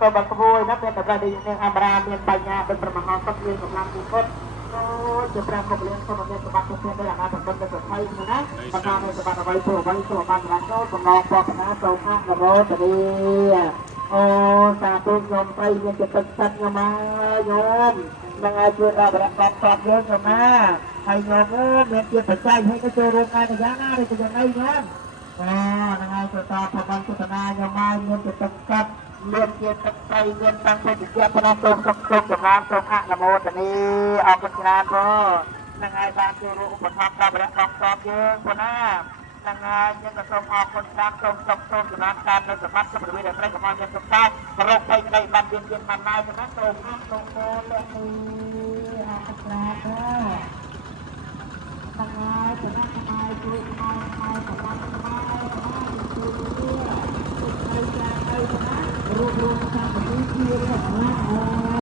ទៅបាត់ក្មួយណាមានតែប្រដីនឹងអមរាមានបញ្ញាเป็นប្រមហោសុខមានកម្លាំងទីពុតអូជាប្រាំកុំលៀងសូមមានសម្បត្តិផ្សេងៗដោយអាណាប្រតិបត្តិទៅថ្មីណាបន្តនៅសម្បត្តិអ្វីព្រោះអ្វីព្រោះបានបានចូលបំណងបបណាចូលខាងរោតនីអូសាធុខ្ញុំប្រិយមានចិត្តទឹកខ្ញុំមកញោមនឹងឲ្យជួយដល់ប្រកបតបយើងខ្ញុំណាហើយញោមមានជាបច្ច័យឲ្យទៅចូលរួមការយ៉ាងណាដូចយ៉ាងនេះញោមនឹងឲ្យទៅតបផងបានទស្សនាញោមមកមានចិត្តទឹកមានជាទឹកស្រីមានតាំងពីជាប្រណសូមសុខសុខចម្រើនសូមអនុមោទនីអរគុណច្រើនបងនឹងឲ្យបានចូលរួមឧបត្ថម្ភដល់ប្រកបតបយើងបងណានឹងហើយយើងក៏សូមអរគុណតាមសូមសុខសូមចម្រើនតាមនៅសម្បត្តិសុខភាពដែលព្រះកុមារយើងសុខសាន្តប្រកបបីក្តីបានមានបានណាយទៅណាសូមអរគុណលោកនេះអរគុណច្រើនបងហើយចំណាក់ស្មាយជួយស្មាយសម្រាប់ស្មាយជួយជួយចាឲ្យ